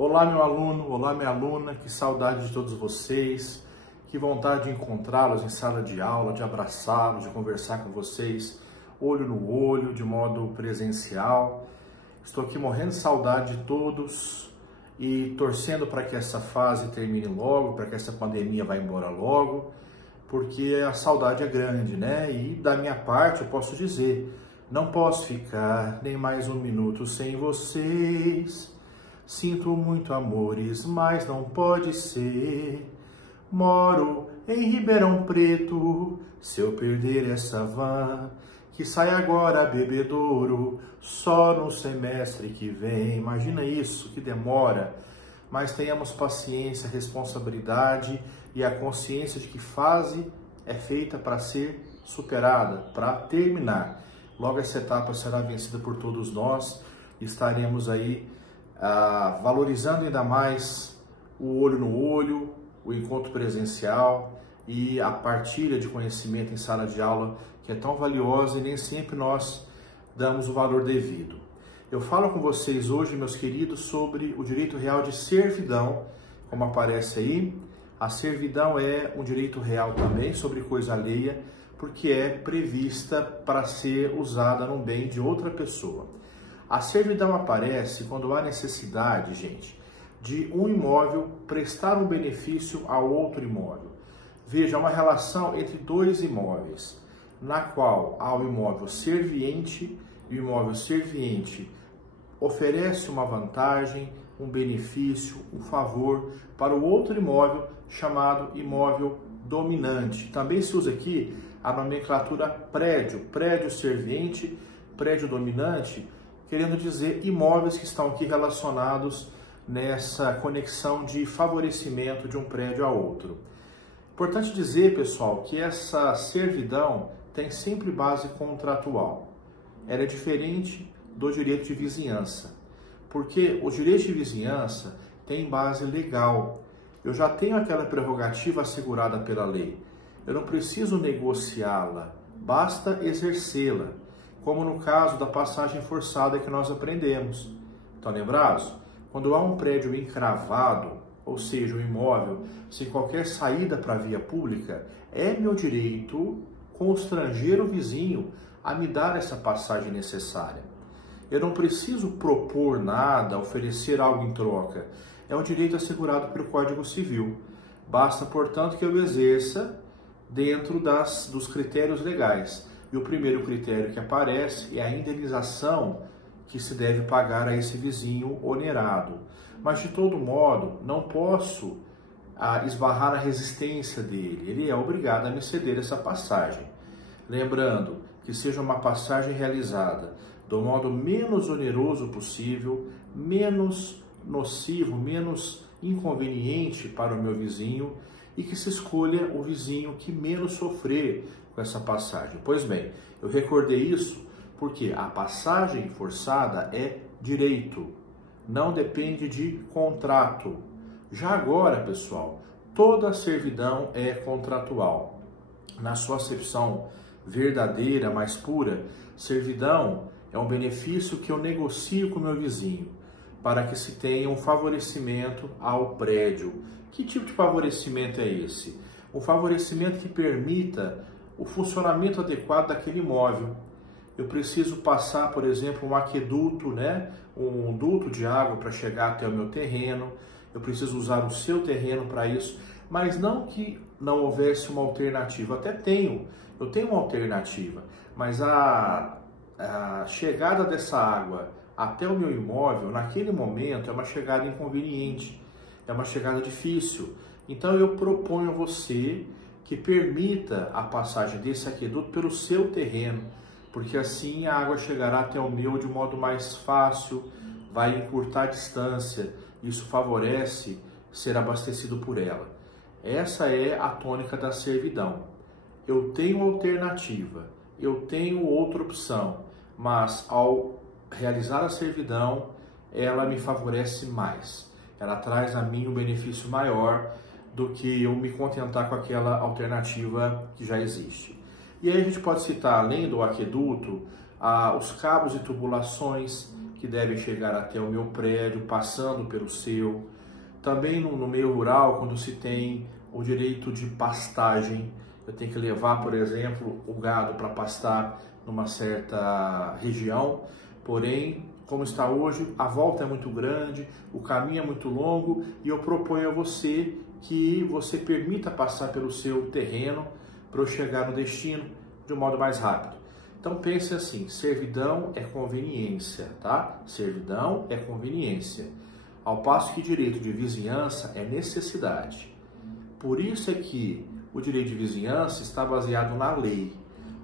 Olá, meu aluno, olá, minha aluna, que saudade de todos vocês, que vontade de encontrá-los em sala de aula, de abraçá-los, de conversar com vocês, olho no olho, de modo presencial. Estou aqui morrendo de saudade de todos e torcendo para que essa fase termine logo, para que essa pandemia vá embora logo, porque a saudade é grande, né? E da minha parte eu posso dizer, não posso ficar nem mais um minuto sem vocês. Sinto muito amores, mas não pode ser. Moro em Ribeirão Preto, se eu perder essa van, que sai agora bebedouro, só no semestre que vem. Imagina isso, que demora. Mas tenhamos paciência, responsabilidade e a consciência de que fase é feita para ser superada, para terminar. Logo essa etapa será vencida por todos nós e estaremos aí valorizando ainda mais o olho no olho, o encontro presencial e a partilha de conhecimento em sala de aula, que é tão valiosa e nem sempre nós damos o valor devido. Eu falo com vocês hoje, meus queridos, sobre o direito real de servidão, como aparece aí. A servidão é um direito real também sobre coisa alheia, porque é prevista para ser usada num bem de outra pessoa. A servidão aparece quando há necessidade, gente, de um imóvel prestar um benefício a outro imóvel. Veja, uma relação entre dois imóveis, na qual há o imóvel serviente e o imóvel serviente oferece uma vantagem, um benefício, um favor para o outro imóvel chamado imóvel dominante. Também se usa aqui a nomenclatura prédio, prédio serviente, prédio dominante, querendo dizer imóveis que estão aqui relacionados nessa conexão de favorecimento de um prédio a outro. Importante dizer, pessoal, que essa servidão tem sempre base contratual. Ela é diferente do direito de vizinhança, porque o direito de vizinhança tem base legal. Eu já tenho aquela prerrogativa assegurada pela lei. Eu não preciso negociá-la, basta exercê-la, como no caso da passagem forçada que nós aprendemos. Estão lembrados? Quando há um prédio encravado, ou seja, um imóvel sem qualquer saída para a via pública, é meu direito constranger o vizinho a me dar essa passagem necessária. Eu não preciso propor nada, oferecer algo em troca. É um direito assegurado pelo Código Civil. Basta, portanto, que eu exerça dentro dos critérios legais. E o primeiro critério que aparece é a indenização que se deve pagar a esse vizinho onerado. Mas, de todo modo, não posso esbarrar na resistência dele. Ele é obrigado a me ceder essa passagem. Lembrando que seja uma passagem realizada do modo menos oneroso possível, menos nocivo, menos inconveniente para o meu vizinho e que se escolha o vizinho que menos sofrer com essa passagem. Pois bem, eu recordei isso porque a passagem forçada é direito, não depende de contrato. Já agora, pessoal, toda servidão é contratual. Na sua acepção verdadeira, mais pura, servidão é um benefício que eu negocio com o meu vizinho para que se tenha um favorecimento ao prédio. Que tipo de favorecimento é esse? Um favorecimento que permita o funcionamento adequado daquele imóvel. Eu preciso passar, por exemplo, um aqueduto, né? Um duto de água para chegar até o meu terreno. Eu preciso usar o seu terreno para isso, mas não que não houvesse uma alternativa. Eu tenho uma alternativa, mas a chegada dessa água até o meu imóvel, naquele momento, é uma chegada inconveniente, é uma chegada difícil. Então eu proponho a você que permita a passagem desse aqueduto pelo seu terreno, porque assim a água chegará até o meu de modo mais fácil, vai encurtar a distância, isso favorece ser abastecido por ela. Essa é a tônica da servidão. Eu tenho alternativa, eu tenho outra opção, mas ao realizar a servidão, ela me favorece mais. Ela traz a mim um benefício maior do que eu me contentar com aquela alternativa que já existe. E aí a gente pode citar, além do aqueduto, os cabos e tubulações que devem chegar até o meu prédio, passando pelo seu. Também no meio rural, quando se tem o direito de pastagem, eu tenho que levar, por exemplo, o gado para pastar numa certa região, porém, como está hoje, a volta é muito grande, o caminho é muito longo e eu proponho a você que você permita passar pelo seu terreno para eu chegar no destino de um modo mais rápido. Então pense assim, servidão é conveniência, tá? Servidão é conveniência, ao passo que direito de vizinhança é necessidade. Por isso é que o direito de vizinhança está baseado na lei,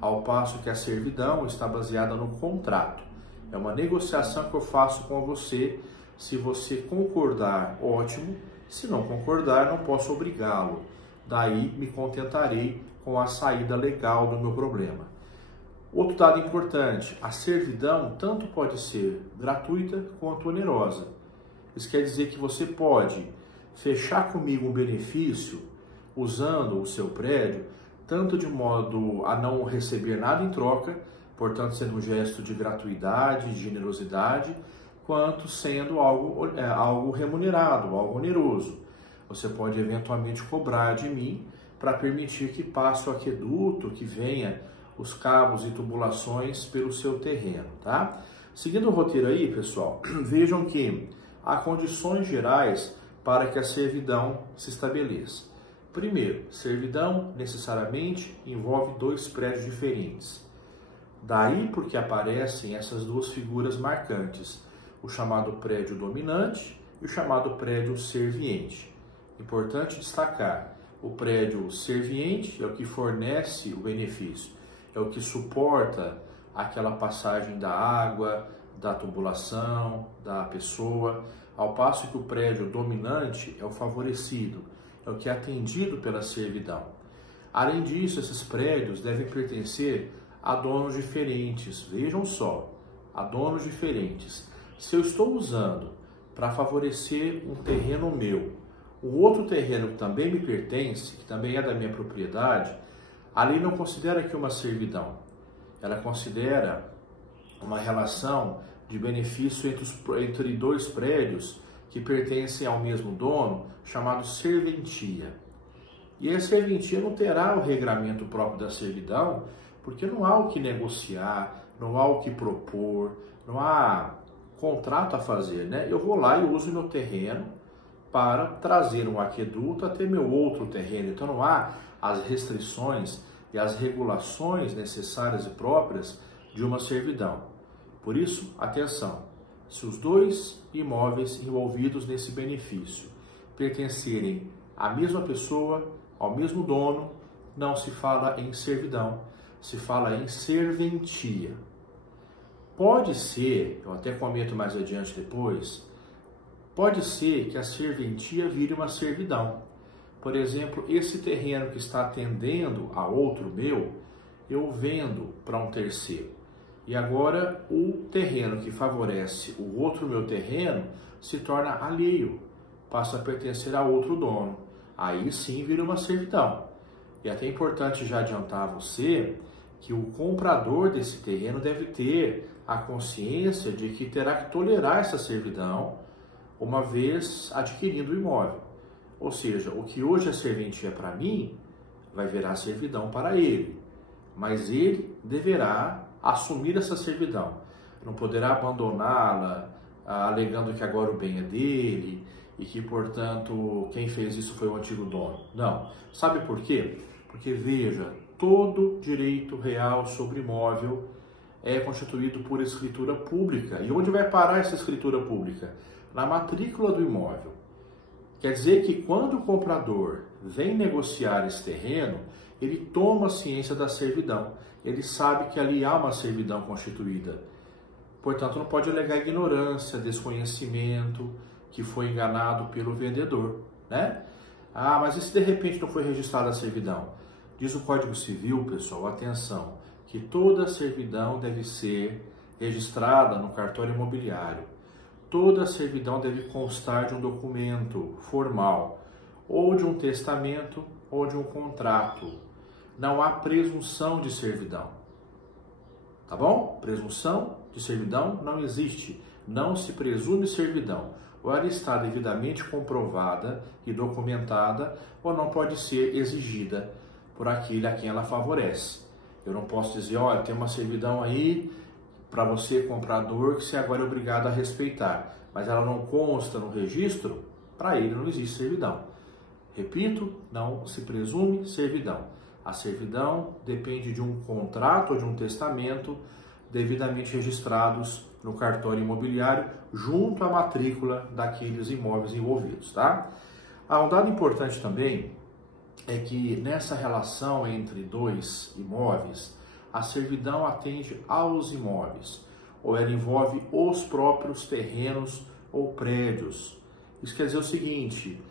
ao passo que a servidão está baseada no contrato. É uma negociação que eu faço com você. Se você concordar, ótimo. Se não concordar, não posso obrigá-lo. Daí me contentarei com a saída legal do meu problema. Outro dado importante, a servidão tanto pode ser gratuita quanto onerosa. Isso quer dizer que você pode fechar comigo um benefício usando o seu prédio, tanto de modo a não receber nada em troca, portanto sendo um gesto de gratuidade, de generosidade, quanto sendo algo remunerado, algo oneroso. Você pode eventualmente cobrar de mim para permitir que passe o aqueduto, que venha os cabos e tubulações pelo seu terreno, tá? Seguindo o roteiro aí, pessoal, vejam que há condições gerais para que a servidão se estabeleça. Primeiro, servidão necessariamente envolve dois prédios diferentes. Daí porque aparecem essas duas figuras marcantes, o chamado prédio dominante e o chamado prédio serviente. Importante destacar, o prédio serviente é o que fornece o benefício, é o que suporta aquela passagem da água, da tubulação, da pessoa, ao passo que o prédio dominante é o favorecido, é o que é atendido pela servidão. Além disso, esses prédios devem pertencer a donos diferentes. Vejam só, a donos diferentes. Se eu estou usando para favorecer um terreno meu, um outro terreno que também me pertence, que também é da minha propriedade, a lei não considera aqui uma servidão. Ela considera uma relação de benefício entre dois prédios que pertencem ao mesmo dono, chamado serventia. E a serventia não terá o regramento próprio da servidão, porque não há o que negociar, não há o que propor, não há contrato a fazer, né? Eu vou lá e uso meu terreno para trazer um aqueduto até meu outro terreno. Então não há as restrições e as regulações necessárias e próprias de uma servidão. Por isso, atenção, se os dois imóveis envolvidos nesse benefício pertencerem à mesma pessoa, ao mesmo dono, não se fala em servidão, se fala em serventia. Pode ser, eu até comento mais adiante depois, pode ser que a serventia vire uma servidão. Por exemplo, esse terreno que está atendendo a outro meu, eu vendo para um terceiro. E agora o terreno que favorece o outro meu terreno se torna alheio, passa a pertencer a outro dono. Aí sim vira uma servidão. E até é importante já adiantar a você que o comprador desse terreno deve ter a consciência de que terá que tolerar essa servidão uma vez adquirindo o imóvel. Ou seja, o que hoje é serventia para mim, vai virar servidão para ele. Mas ele deverá assumir essa servidão. Não poderá abandoná-la, alegando que agora o bem é dele e que, portanto, quem fez isso foi o antigo dono. Não. Sabe por quê? Porque, veja, todo direito real sobre imóvel é constituído por escritura pública. E onde vai parar essa escritura pública? Na matrícula do imóvel. Quer dizer que quando o comprador vem negociar esse terreno, ele toma ciência da servidão. Ele sabe que ali há uma servidão constituída. Portanto, não pode alegar ignorância, desconhecimento, que foi enganado pelo vendedor, né? Ah, mas e se de repente não foi registrada a servidão? Diz o Código Civil, pessoal, atenção, que toda servidão deve ser registrada no cartório imobiliário. Toda servidão deve constar de um documento formal, ou de um testamento, ou de um contrato. Não há presunção de servidão. Tá bom? Presunção de servidão não existe. não se presume servidão. Ou ela está devidamente comprovada e documentada, ou não pode ser exigida por aquele a quem ela favorece. Eu não posso dizer, olha, tem uma servidão aí para você, comprador, que você agora é obrigado a respeitar, mas ela não consta no registro, para ele não existe servidão. Repito, não se presume servidão. A servidão depende de um contrato ou de um testamento devidamente registrados no cartório imobiliário, junto à matrícula daqueles imóveis envolvidos, tá? Um dado importante também é que nessa relação entre dois imóveis, a servidão atende aos imóveis, ou ela envolve os próprios terrenos ou prédios. Isso quer dizer o seguinte,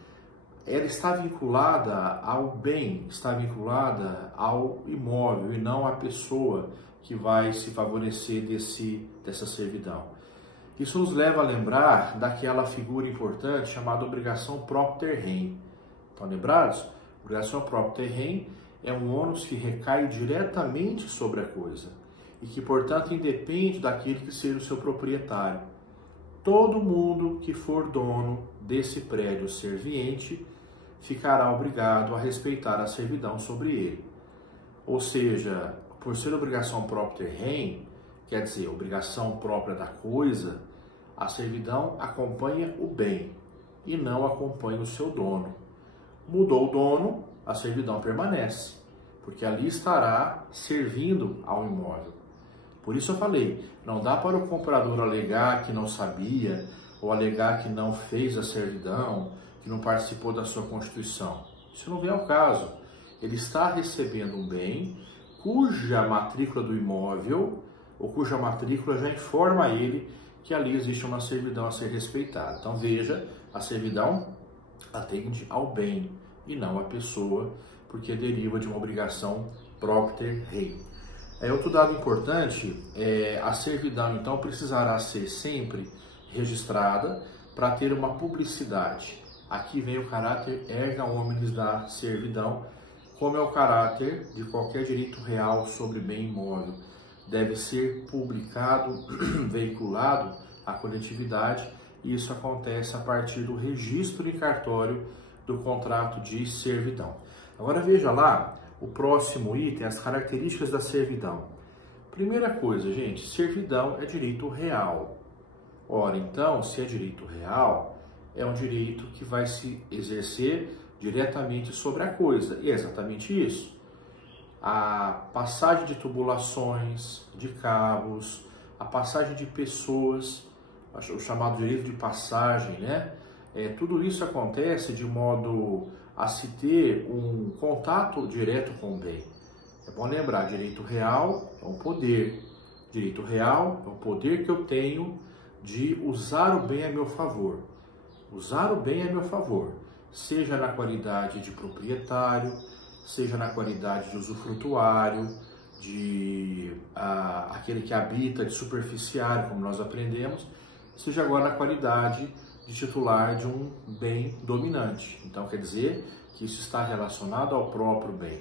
ela está vinculada ao bem, está vinculada ao imóvel e não à pessoa que vai se favorecer dessa servidão. Isso nos leva a lembrar daquela figura importante chamada obrigação propter rem. Estão lembrados? Obrigação propter rem é um ônus que recai diretamente sobre a coisa e que, portanto, independe daquele que seja o seu proprietário. Todo mundo que for dono desse prédio serviente ficará obrigado a respeitar a servidão sobre ele. Ou seja, por ser obrigação propter rem, quer dizer, obrigação própria da coisa, a servidão acompanha o bem e não acompanha o seu dono. Mudou o dono, a servidão permanece, porque ali estará servindo ao imóvel. Por isso eu falei, não dá para o comprador alegar que não sabia, ou alegar que não fez a servidão, que não participou da sua constituição. Isso não vem ao caso. Ele está recebendo um bem cuja matrícula do imóvel, ou cuja matrícula já informa a ele que ali existe uma servidão a ser respeitada. Então veja, a servidão atende ao bem e não à pessoa, porque deriva de uma obrigação propter rei. Outro dado importante é a servidão, então, precisará ser sempre registrada para ter uma publicidade. Aqui vem o caráter erga omnes da servidão, como é o caráter de qualquer direito real sobre bem imóvel. Deve ser publicado, veiculado à coletividade, e isso acontece a partir do registro em cartório do contrato de servidão. Agora veja lá o próximo item, as características da servidão. Primeira coisa, gente, servidão é direito real. Ora, então, se é direito real, é um direito que vai se exercer diretamente sobre a coisa. E é exatamente isso. A passagem de tubulações, de cabos, a passagem de pessoas, o chamado direito de passagem, né? Tudo isso acontece de modo a se ter um contato direto com o bem. É bom lembrar, direito real é um poder. Direito real é o poder que eu tenho de usar o bem a meu favor. Usar o bem a meu favor, seja na qualidade de proprietário, seja na qualidade de usufrutuário, de aquele que habita, de superficiário, como nós aprendemos, seja agora na qualidade de titular de um bem dominante. Então quer dizer que isso está relacionado ao próprio bem.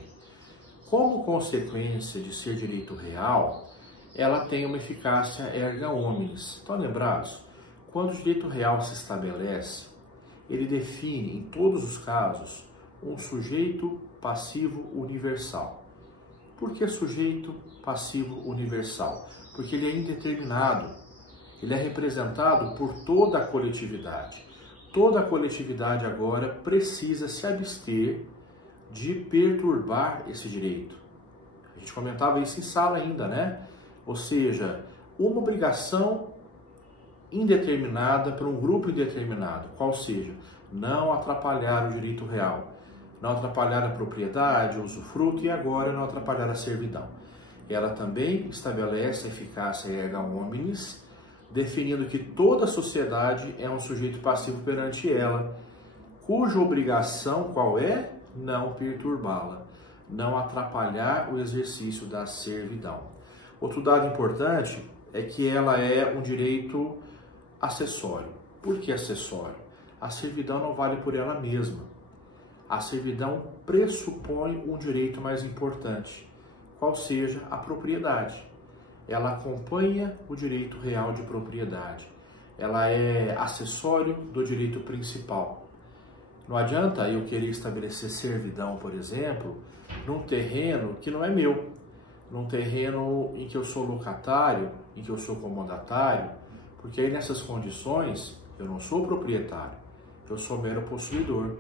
Como consequência de ser direito real, ela tem uma eficácia erga omnes. Estão lembrados? Quando o direito real se estabelece, ele define, em todos os casos, um sujeito passivo universal. Por que sujeito passivo universal? Porque ele é indeterminado. Ele é representado por toda a coletividade. Toda a coletividade agora precisa se abster de perturbar esse direito. A gente comentava isso em sala ainda, né? Ou seja, uma obrigação indeterminada para um grupo indeterminado, qual seja, não atrapalhar o direito real, não atrapalhar a propriedade, o usufruto e agora não atrapalhar a servidão. Ela também estabelece a eficácia erga omnes, definindo que toda a sociedade é um sujeito passivo perante ela, cuja obrigação qual é? Não perturbá-la, não atrapalhar o exercício da servidão. Outro dado importante é que ela é um direito acessório. Por que acessório? A servidão não vale por ela mesma. A servidão pressupõe um direito mais importante, qual seja a propriedade. Ela acompanha o direito real de propriedade. ela é acessório do direito principal. Não adianta eu querer estabelecer servidão, por exemplo, num terreno que não é meu, num terreno em que eu sou locatário, em que eu sou comodatário, porque aí nessas condições eu não sou proprietário, eu sou mero possuidor.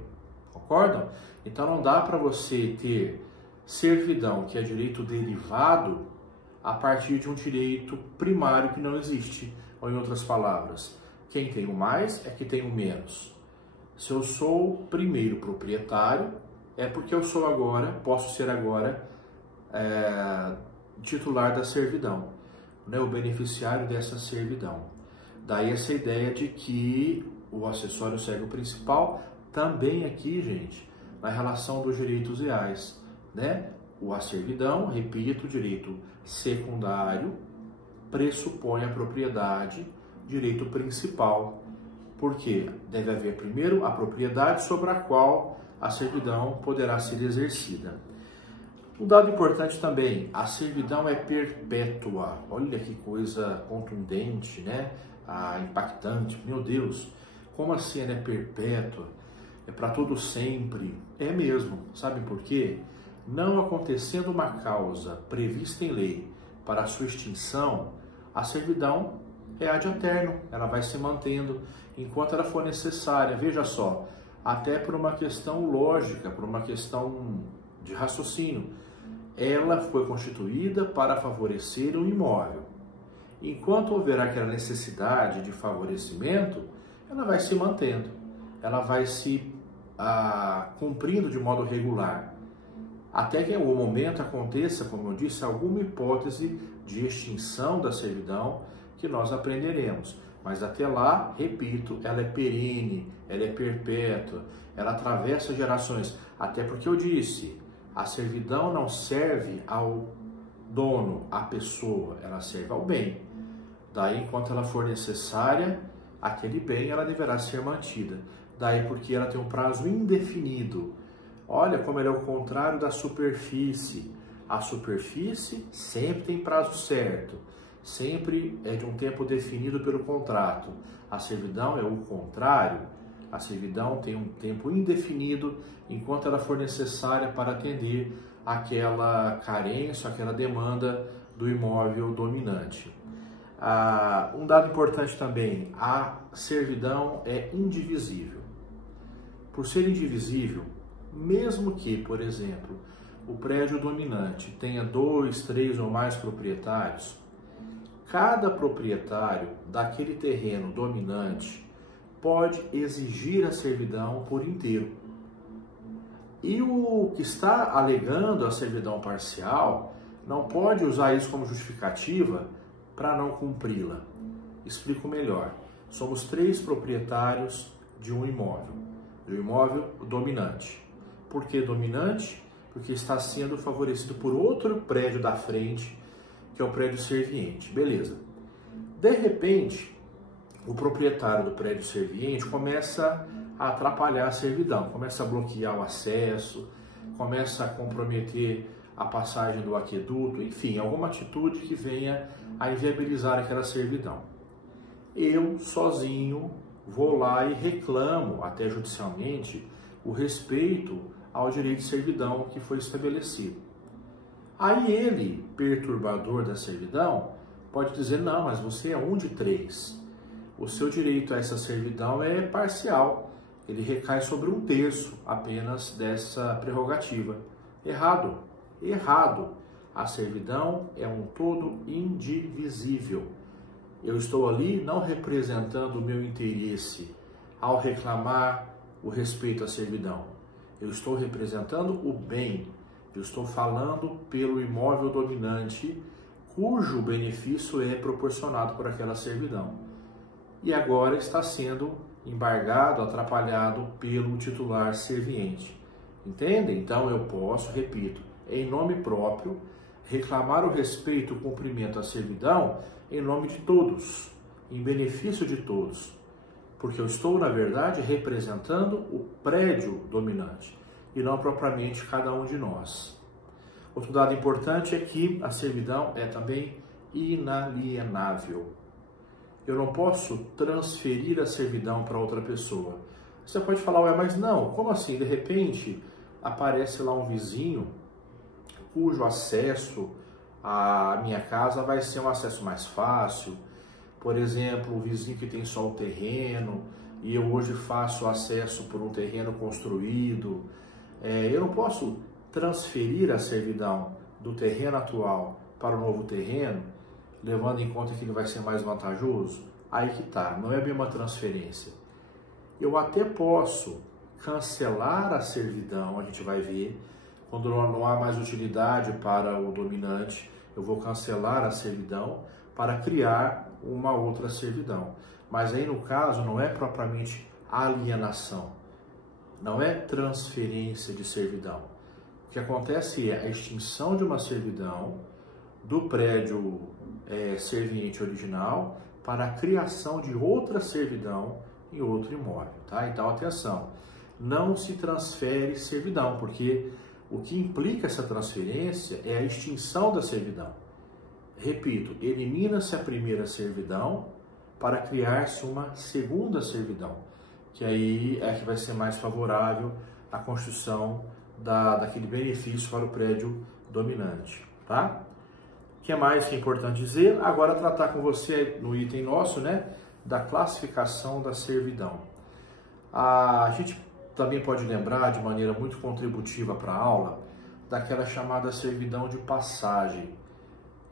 Concordam? Então não dá para você ter servidão, que é direito derivado, a partir de um direito primário que não existe. Ou em outras palavras, quem tem o mais é que tem o menos. Se eu sou primeiro proprietário, é porque eu sou agora, posso ser agora titular da servidão, né? O beneficiário dessa servidão. Daí essa ideia de que o acessório segue o principal, também aqui, gente, na relação dos direitos reais, né? A servidão, repito, direito secundário, pressupõe a propriedade, direito principal, porque deve haver primeiro a propriedade sobre a qual a servidão poderá ser exercida. Um dado importante também, a servidão é perpétua. Olha que coisa contundente, né? Impactante. Meu Deus, como assim ela é perpétua? É para todo sempre? É mesmo. Sabe por quê? Não acontecendo uma causa prevista em lei para a sua extinção, a servidão é ad eterno. Ela vai se mantendo enquanto ela for necessária. Veja só, até por uma questão lógica, por uma questão de raciocínio. Ela foi constituída para favorecer o imóvel. Enquanto houver aquela necessidade de favorecimento, ela vai se mantendo, ela vai se cumprindo de modo regular, até que em algum momento aconteça, como eu disse, alguma hipótese de extinção da servidão que nós aprenderemos. Mas até lá, repito, ela é perene, ela é perpétua, ela atravessa gerações, até porque eu disse, a servidão não serve ao dono, à pessoa, ela serve ao bem. Daí, enquanto ela for necessária, aquele bem ela deverá ser mantida. Daí porque ela tem um prazo indefinido. Olha como ela é o contrário da superfície. A superfície sempre tem prazo certo, sempre é de um tempo definido pelo contrato. A servidão é o contrário. A servidão tem um tempo indefinido enquanto ela for necessária para atender aquela carência, aquela demanda do imóvel dominante. Um dado importante também, a servidão é indivisível. Por ser indivisível, mesmo que, por exemplo, o prédio dominante tenha 2, 3 ou mais proprietários, cada proprietário daquele terreno dominante pode exigir a servidão por inteiro. E o que está alegando a servidão parcial não pode usar isso como justificativa para não cumpri-la. Explico melhor. Somos 3 proprietários de um imóvel dominante. Por que dominante? Porque está sendo favorecido por outro prédio da frente, que é o prédio serviente. Beleza. De repente, o proprietário do prédio serviente começa a atrapalhar a servidão, começa a bloquear o acesso, começa a comprometer a passagem do aqueduto, enfim, alguma atitude que venha a inviabilizar aquela servidão. Eu, sozinho, vou lá e reclamo, até judicialmente, o respeito ao direito de servidão que foi estabelecido. Aí ele, perturbador da servidão, pode dizer, não, mas você é um de 3. O seu direito a essa servidão é parcial, ele recai sobre 1/3 apenas dessa prerrogativa. Errado, errado. A servidão é um todo indivisível. Eu estou ali não representando o meu interesse ao reclamar o respeito à servidão. Eu estou representando o bem. Eu estou falando pelo imóvel dominante, cujo benefício é proporcionado por aquela servidão. E agora está sendo embargado, atrapalhado pelo titular serviente. Entendem? Então eu posso, repito, em nome próprio, reclamar o respeito e o cumprimento à servidão em nome de todos, em benefício de todos, porque eu estou, na verdade, representando o prédio dominante e não propriamente cada um de nós. Outro dado importante é que a servidão é também inalienável. eu não posso transferir a servidão para outra pessoa. Você pode falar, ué, mas não, como assim? De repente aparece lá um vizinho cujo acesso à minha casa vai ser um acesso mais fácil. Por exemplo, o vizinho que tem só um terreno e eu hoje faço acesso por um terreno construído. Eu não posso transferir a servidão do terreno atual para o novo terreno, levando em conta que ele vai ser mais vantajoso? Aí que tá, não é bem uma transferência. Eu até posso cancelar a servidão, a gente vai ver, quando não há mais utilidade para o dominante, eu vou cancelar a servidão para criar uma outra servidão. Mas aí no caso não é propriamente alienação, não é transferência de servidão. O que acontece é a extinção de uma servidão do prédio serviente original para a criação de outra servidão em outro imóvel, tá? Então, atenção, não se transfere servidão, porque o que implica essa transferência é a extinção da servidão. Repito, elimina-se a primeira servidão para criar-se uma segunda servidão, que aí é que vai ser mais favorável à construção daquele benefício para o prédio dominante, tá? O que mais que é importante dizer? Agora tratar com você no item nosso, né, da classificação da servidão. A gente também pode lembrar de maneira muito contributiva para a aula daquela chamada servidão de passagem.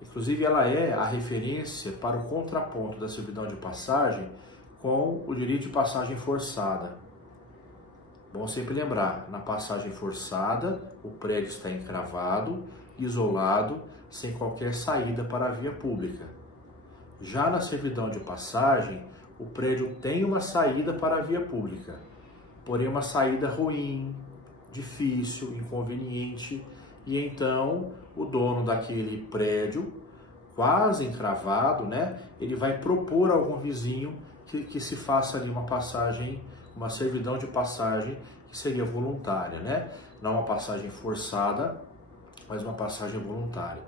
Inclusive ela é a referência para o contraponto da servidão de passagem com o direito de passagem forçada. Bom sempre lembrar, na passagem forçada o prédio está encravado, isolado, sem qualquer saída para a via pública. Já na servidão de passagem, o prédio tem uma saída para a via pública, porém uma saída ruim, difícil, inconveniente, e então o dono daquele prédio, quase encravado, né, ele vai propor a algum vizinho que se faça ali uma passagem, uma servidão de passagem que seria voluntária, né? Não uma passagem forçada, mas uma passagem voluntária.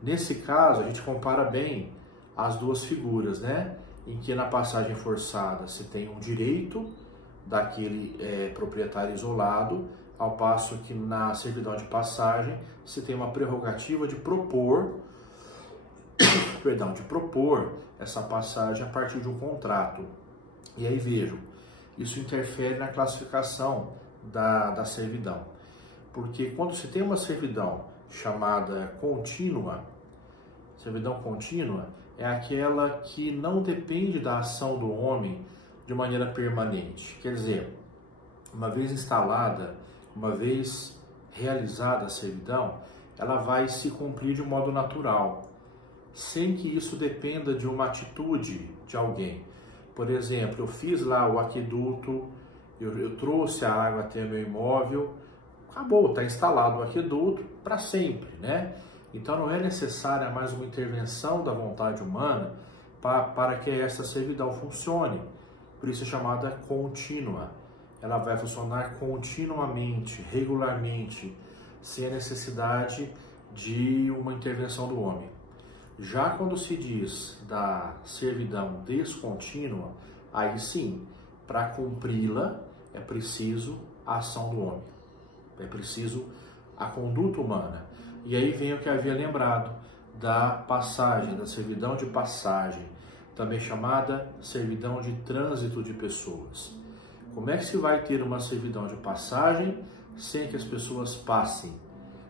Nesse caso, a gente compara bem as duas figuras, né? Em que na passagem forçada se tem um direito daquele proprietário isolado, ao passo que na servidão de passagem se tem uma prerrogativa de propor, de propor essa passagem a partir de um contrato. E aí vejam, isso interfere na classificação da servidão, porque quando se tem uma servidão chamada contínua, servidão contínua é aquela que não depende da ação do homem de maneira permanente. Quer dizer, uma vez instalada, uma vez realizada a servidão, ela vai se cumprir de modo natural, sem que isso dependa de uma atitude de alguém. Por exemplo, eu fiz lá o aqueduto, eu trouxe a água até meu imóvel, acabou, está instalado o aqueduto para sempre, né? Então não é necessária mais uma intervenção da vontade humana para que essa servidão funcione. Por isso é chamada contínua. Ela vai funcionar continuamente, regularmente, sem a necessidade de uma intervenção do homem. Já quando se diz da servidão descontínua, aí sim, para cumpri-la é preciso a ação do homem, é preciso a conduta humana. E aí vem o que havia lembrado da passagem, da servidão de passagem, também chamada servidão de trânsito de pessoas. Como é que se vai ter uma servidão de passagem sem que as pessoas passem,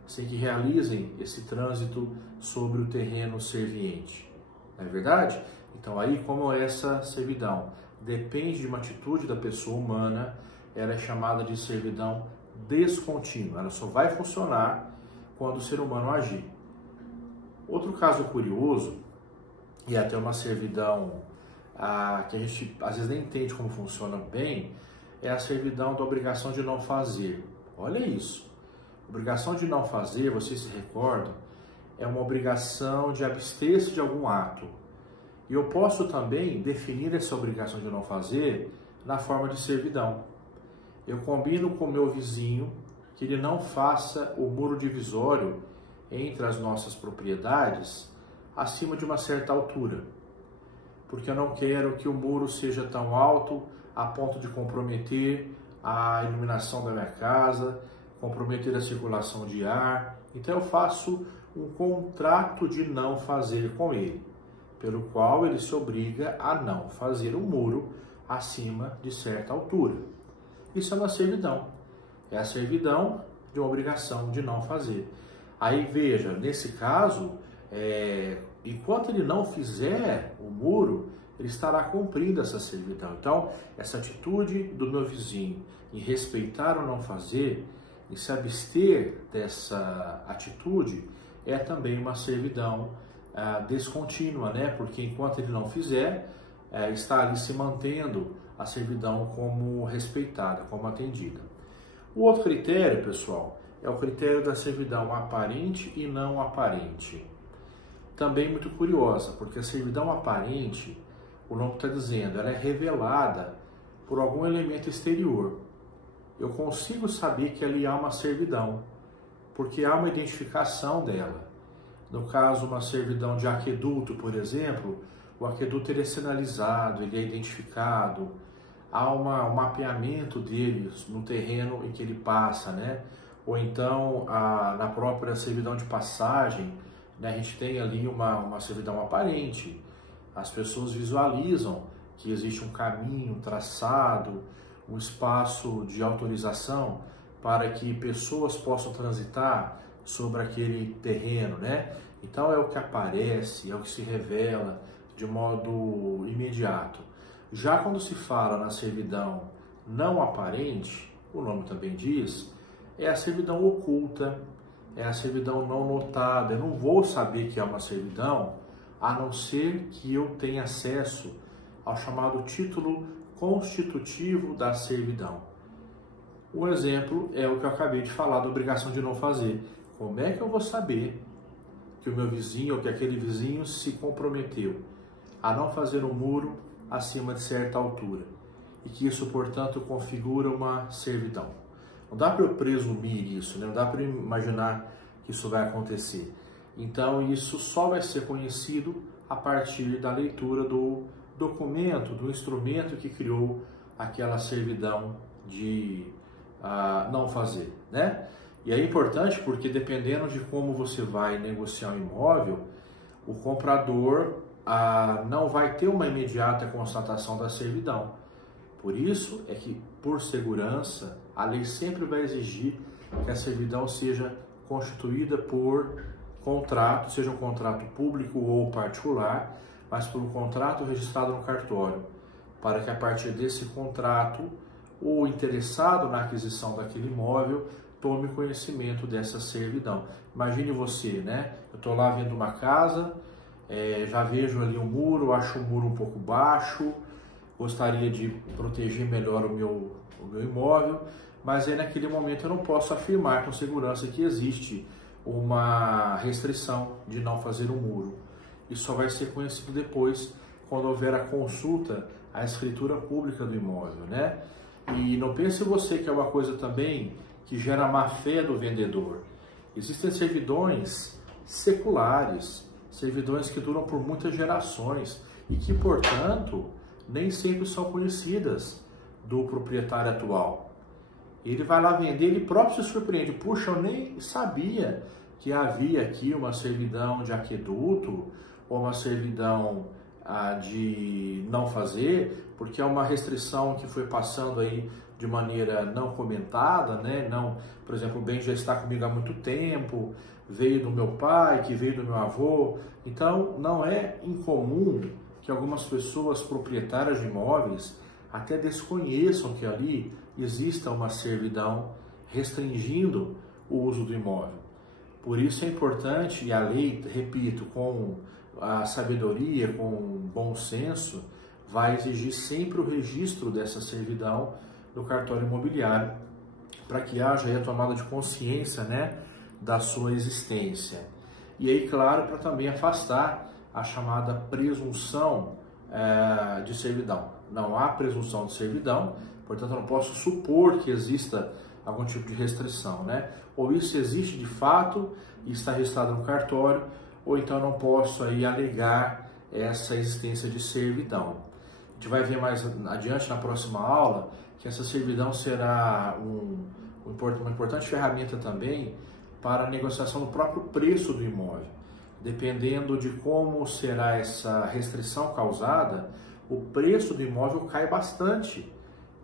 sem que realizem esse trânsito sobre o terreno serviente? Não é verdade? Então aí, como essa servidão depende de uma atitude da pessoa humana, ela é chamada de servidão descontínua. Ela só vai funcionar quando o ser humano agir. Outro caso curioso, e até uma servidão que a gente às vezes nem entende como funciona bem, é a servidão da obrigação de não fazer. Olha isso. Obrigação de não fazer, vocês se recordam, é uma obrigação de abster-se de algum ato. E eu posso também definir essa obrigação de não fazer na forma de servidão. Eu combino com o meu vizinho que ele não faça o muro divisório entre as nossas propriedades acima de uma certa altura. porque eu não quero que o muro seja tão alto a ponto de comprometer a iluminação da minha casa, comprometer a circulação de ar. Então eu faço um contrato de não fazer com ele, pelo qual ele se obriga a não fazer um muro acima de certa altura. Isso é uma servidão. É a servidão de uma obrigação de não fazer. Aí veja, nesse caso, enquanto ele não fizer o muro, ele estará cumprindo essa servidão. Então, essa atitude do meu vizinho em respeitar ou não fazer, em se abster dessa atitude, é também uma servidão descontínua, né? Porque enquanto ele não fizer, está ali se mantendo a servidão como respeitada, como atendida. O outro critério, pessoal, é o critério da servidão aparente e não aparente. Também muito curiosa, porque a servidão aparente, o nome está dizendo, ela é revelada por algum elemento exterior. Eu consigo saber que ali há uma servidão, porque há uma identificação dela. No caso, uma servidão de aqueduto, por exemplo, o aqueduto ele é sinalizado, ele é identificado, há um mapeamento dele no terreno em que ele passa, né? Ou então, na própria servidão de passagem, né, a gente tem ali uma servidão aparente. As pessoas visualizam que existe um caminho, um traçado, um espaço de autorização para que pessoas possam transitar sobre aquele terreno, né? Então é o que aparece, é o que se revela de modo imediato. Já quando se fala na servidão não aparente, o nome também diz, é a servidão oculta, é a servidão não notada. Eu não vou saber que é uma servidão a não ser que eu tenha acesso ao chamado título constitutivo da servidão. Um exemplo é o que eu acabei de falar da obrigação de não fazer. Como é que eu vou saber que o meu vizinho ou que aquele vizinho se comprometeu a não fazer um muro acima de certa altura e que isso, portanto, configura uma servidão? Não dá para eu presumir isso, né? Não dá para imaginar que isso vai acontecer. Então, isso só vai ser conhecido a partir da leitura do documento, do instrumento que criou aquela servidão de não fazer, né? E é importante porque, dependendo de como você vai negociar um imóvel, o comprador não vai ter uma imediata constatação da servidão. Por isso é que, por segurança, a lei sempre vai exigir que a servidão seja constituída por contrato, seja um contrato público ou particular, mas por um contrato registrado no cartório, para que a partir desse contrato, o interessado na aquisição daquele imóvel tome conhecimento dessa servidão. Imagine você, né? Eu estou lá vendo uma casa, já vejo ali um muro, acho o muro um pouco baixo, gostaria de proteger melhor o meu imóvel, mas aí naquele momento eu não posso afirmar com segurança que existe uma restrição de não fazer um muro. Isso só vai ser conhecido depois, quando houver a consulta à escritura pública do imóvel, né? E não pense você que é uma coisa também que gera má fé do vendedor. Existem servidões seculares, servidões que duram por muitas gerações e que, portanto, nem sempre são conhecidas do proprietário atual. Ele vai lá vender, ele próprio se surpreende. Puxa, eu nem sabia que havia aqui uma servidão de aqueduto ou uma servidão de não fazer, porque é uma restrição que foi passando aí de maneira não comentada, né? Não, por exemplo, o bem já está comigo há muito tempo, veio do meu pai, que veio do meu avô. Então, não é incomum que algumas pessoas proprietárias de imóveis até desconheçam que ali exista uma servidão restringindo o uso do imóvel. Por isso é importante, e a lei, repito, com a sabedoria, com o bom senso, vai exigir sempre o registro dessa servidão no cartório imobiliário, para que haja aí a tomada de consciência, né, da sua existência. E aí, claro, para também afastar a chamada presunção de servidão. Não há presunção de servidão, portanto, eu não posso supor que exista algum tipo de restrição, né? Ou isso existe de fato e está registrado no cartório, ou então eu não posso aí alegar essa existência de servidão. A gente vai ver mais adiante na próxima aula que essa servidão será uma importante ferramenta também para a negociação do próprio preço do imóvel. Dependendo de como será essa restrição causada, o preço do imóvel cai bastante.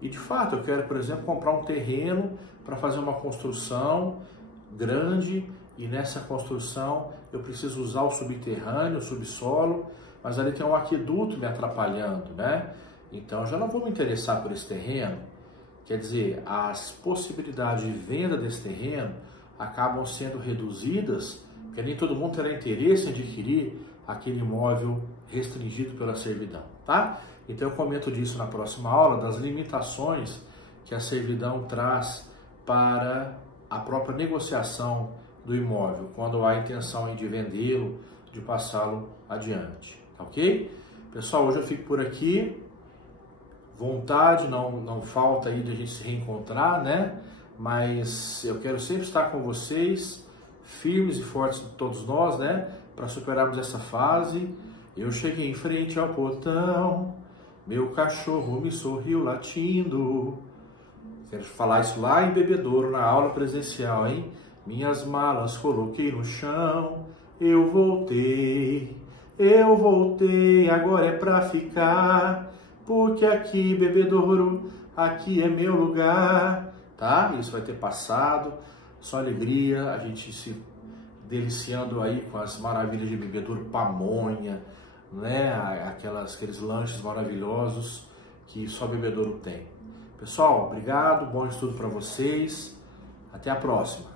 E de fato, eu quero, por exemplo, comprar um terreno para fazer uma construção grande e nessa construção eu preciso usar o subterrâneo, o subsolo, mas ali tem um aqueduto me atrapalhando, né? Então eu já não vou me interessar por esse terreno. Quer dizer, as possibilidades de venda desse terreno acabam sendo reduzidas, porque nem todo mundo terá interesse em adquirir aquele imóvel restringido pela servidão, tá? Então eu comento disso na próxima aula, das limitações que a servidão traz para a própria negociação do imóvel, quando há a intenção de vendê-lo, de passá-lo adiante, tá ok? Pessoal, hoje eu fico por aqui. Vontade não falta aí de a gente se reencontrar, né? Mas eu quero sempre estar com vocês, firmes e fortes todos nós, né? Para superarmos essa fase. Eu cheguei em frente ao portão, meu cachorro me sorriu latindo. Quero falar isso lá em Bebedouro, na aula presencial, hein? Minhas malas coloquei no chão, eu voltei, agora é pra ficar, porque aqui, Bebedouro, aqui é meu lugar, tá? Isso vai ter passado, só alegria, a gente se deliciando aí com as maravilhas de Bebedouro, pamonha, né? Aqueles lanches maravilhosos que só Bebedouro tem. Pessoal, obrigado, bom estudo para vocês, até a próxima.